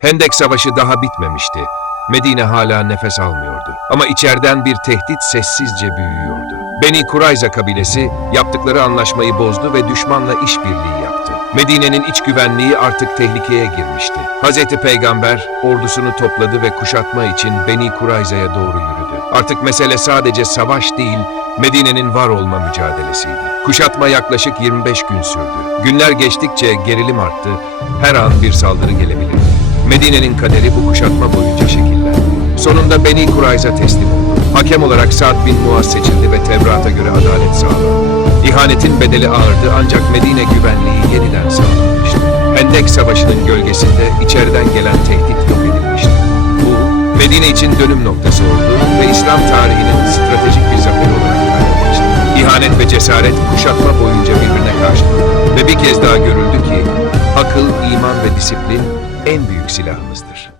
Hendek Savaşı daha bitmemişti. Medine hala nefes almıyordu. Ama içeriden bir tehdit sessizce büyüyordu. Beni Kurayza kabilesi yaptıkları anlaşmayı bozdu ve düşmanla işbirliği yaptı. Medine'nin iç güvenliği artık tehlikeye girmişti. Hazreti Peygamber ordusunu topladı ve kuşatma için Beni Kurayza'ya doğru yürüdü. Artık mesele sadece savaş değil, Medine'nin var olma mücadelesiydi. Kuşatma yaklaşık 25 gün sürdü. Günler geçtikçe gerilim arttı, her an bir saldırı gelebilirdi. Medine'nin kaderi bu kuşatma boyunca şekillendi. Sonunda Beni Kurayza teslim oldu. Hakem olarak Sa'd bin Muaz seçildi ve Tevrat'a göre adalet sağlandı. İhanetin bedeli ağırdı ancak Medine güvenliği yeniden sağlanmıştı. Hendek Savaşı'nın gölgesinde içeriden gelen tehdit yok edilmişti. Bu, Medine için dönüm noktası oldu ve İslam tarihinin stratejik bir zaferi olarak kaydedilmişti. İhanet ve cesaret kuşatma boyunca birbirine karşıladı. Ve bir kez daha görüldü ki akıl, iman ve disiplin en büyük silahımızdır.